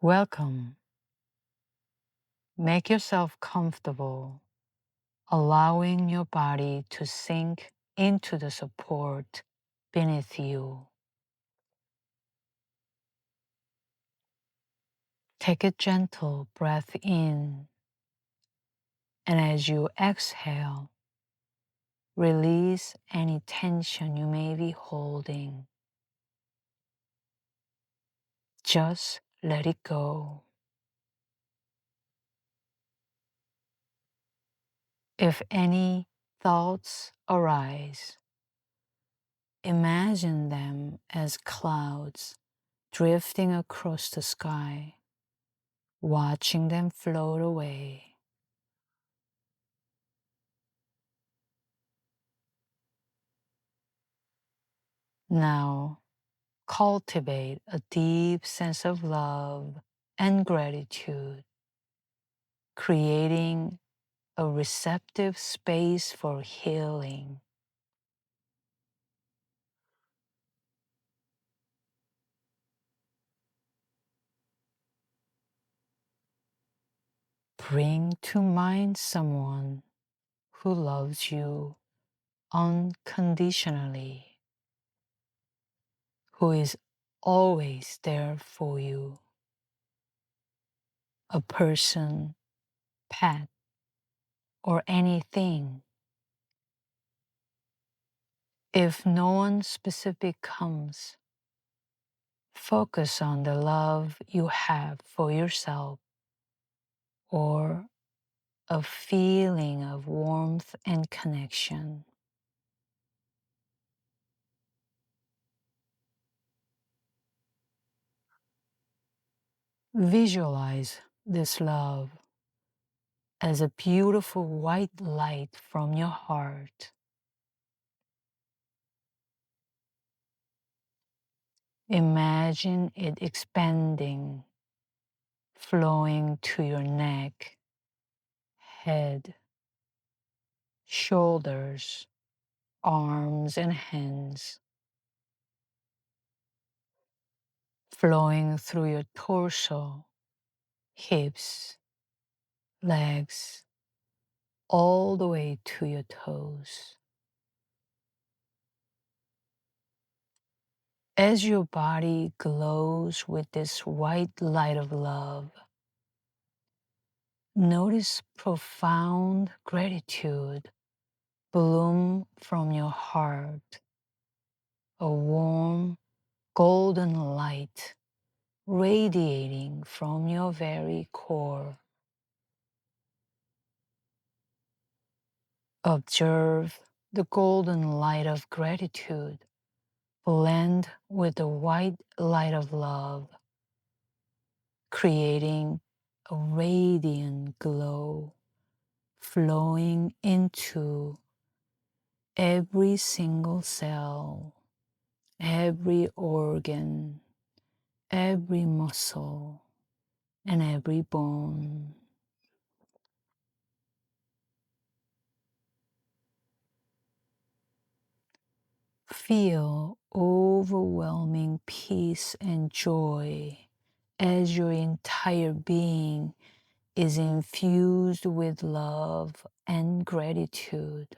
Welcome. Make yourself comfortable, allowing your body to sink into the support beneath you. Take a gentle breath in, and as you exhale, release any tension you may be holding. Just let it go. If any thoughts arise, imagine them as clouds drifting across the sky, watching them float away. Now, cultivate a deep sense of love and gratitude, creating a receptive space for healing. Bring to mind someone who loves you unconditionally, who is always there for you. A person, pet, or anything. If no one specific comes, focus on the love you have for yourself or a feeling of warmth and connection. Visualize this love as a beautiful white light from your heart. Imagine it expanding, flowing to your neck, head, shoulders, arms, and hands, flowing through your torso, hips, legs, all the way to your toes. As your body glows with this white light of love, notice profound gratitude bloom from your heart, a warm golden light radiating from your very core. Observe the golden light of gratitude blend with the white light of love, creating a radiant glow flowing into every single cell, every organ, every muscle, and every bone. Feel overwhelming peace and joy as your entire being is infused with love and gratitude.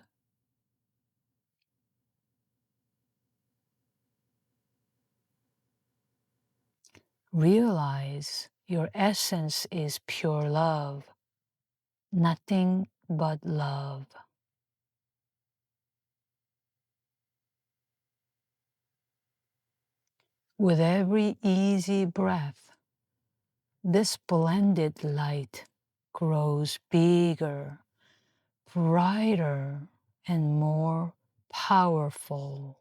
Realize your essence is pure love, nothing but love. With every easy breath, this blended light grows bigger, brighter, and more powerful.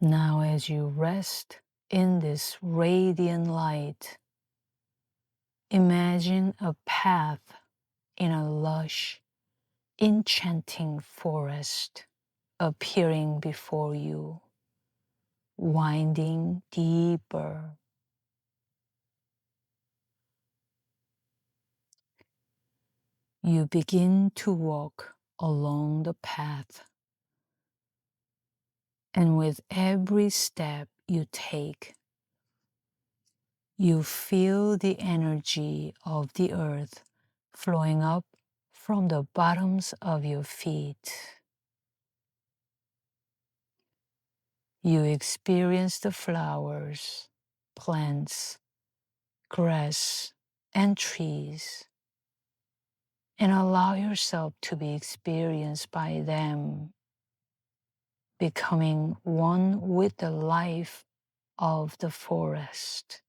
Now, as you rest in this radiant light, imagine a path in a lush, enchanting forest appearing before you, winding deeper. You begin to walk along the path, And with every step you take, you feel the energy of the earth flowing up from the bottoms of your feet. You experience the flowers, plants, grass, and trees, and allow yourself to be experienced by them, becoming one with the life of the forest.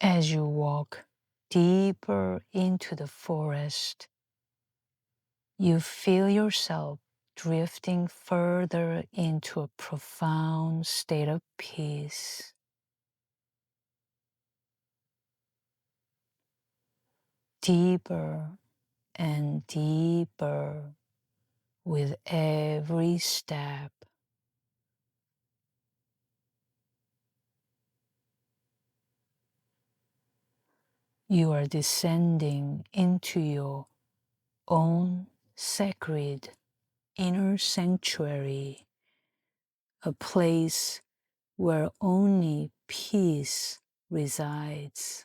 As you walk deeper into the forest, you feel yourself drifting further into a profound state of peace. Deeper and deeper with every step. You are descending into your own sacred inner sanctuary, a place where only peace resides.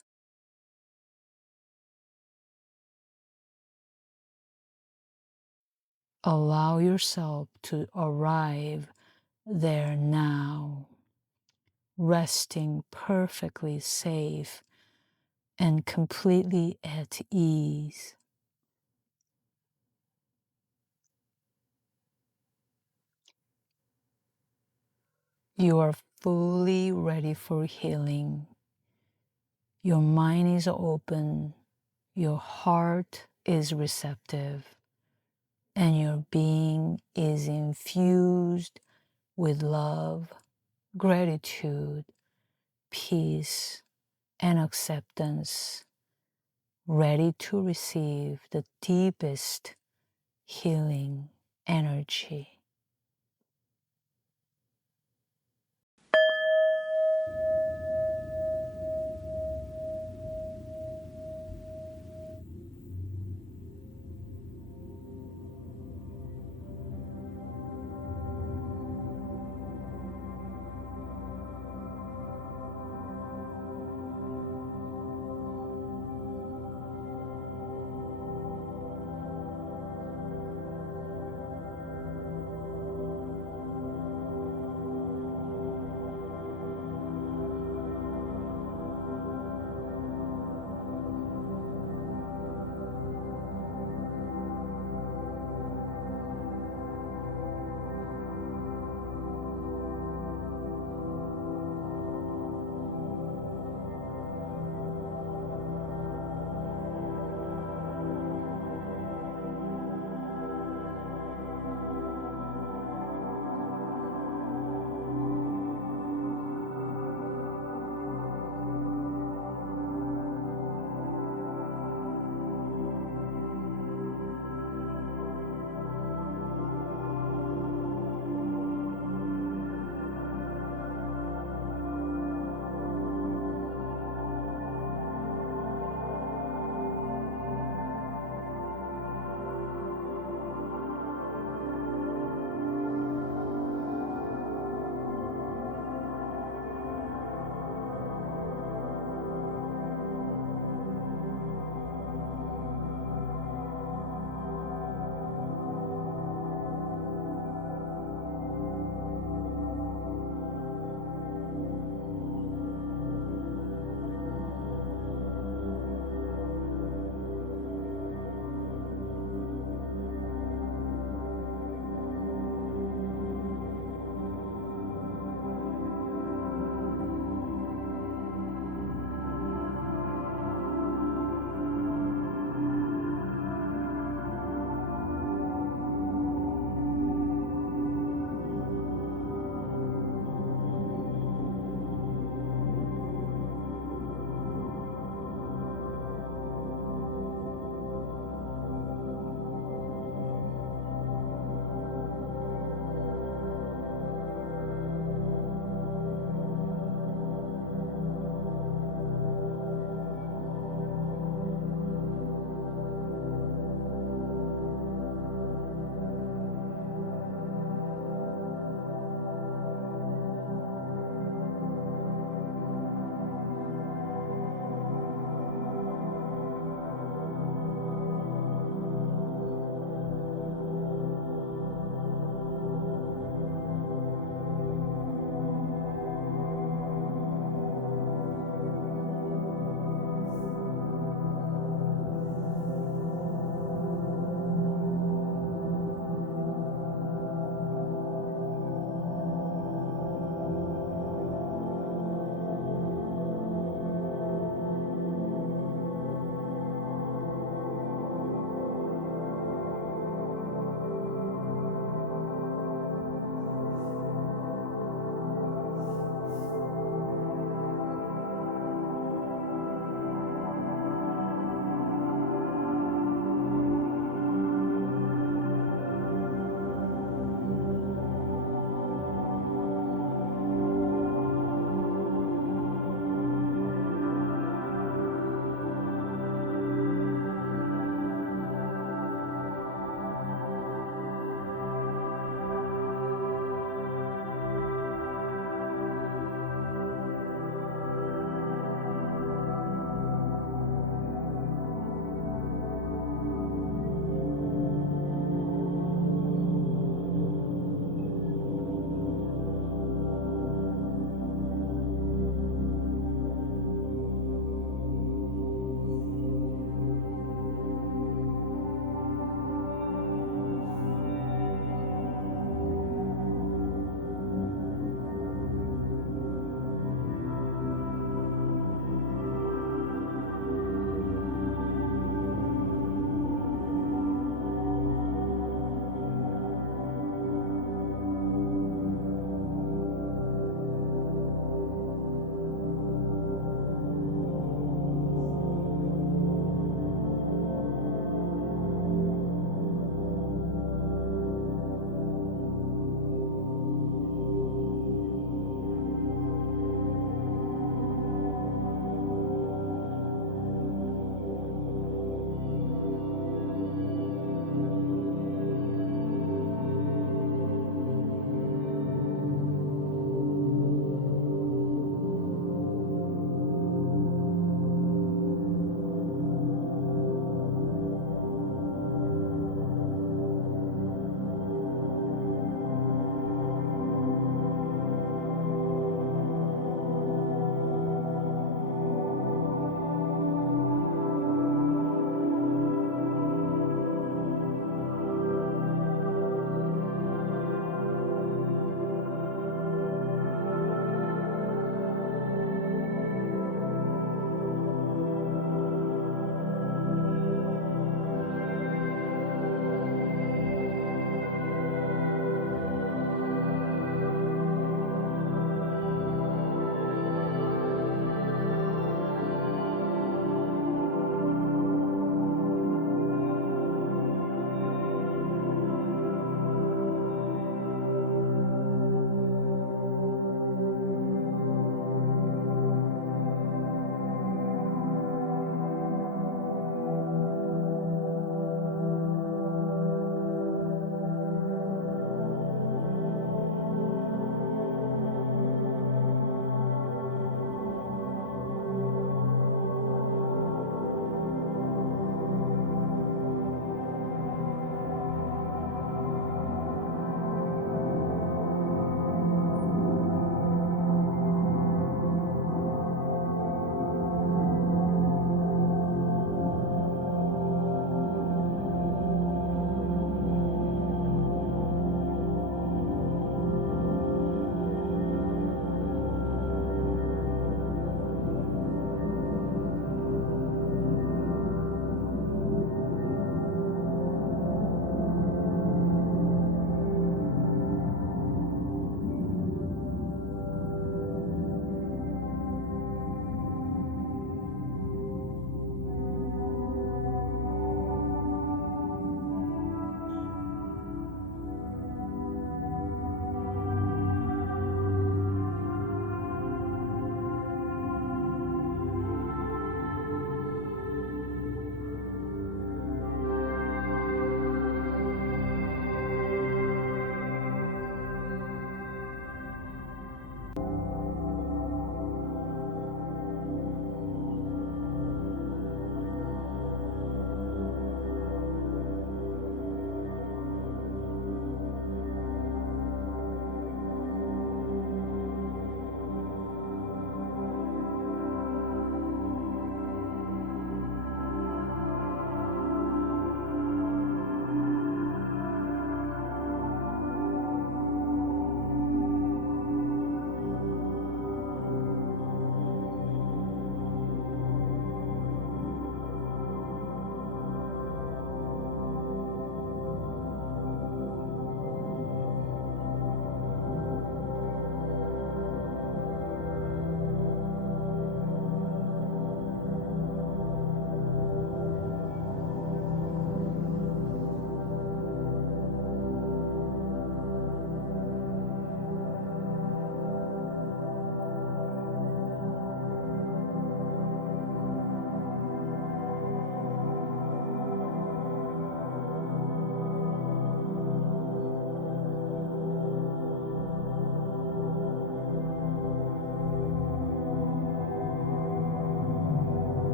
Allow yourself to arrive there now, resting perfectly safe and completely at ease. You are fully ready for healing. Your mind is open, your heart is receptive, and your being is infused with love, gratitude, peace, and acceptance, ready to receive the deepest healing energy.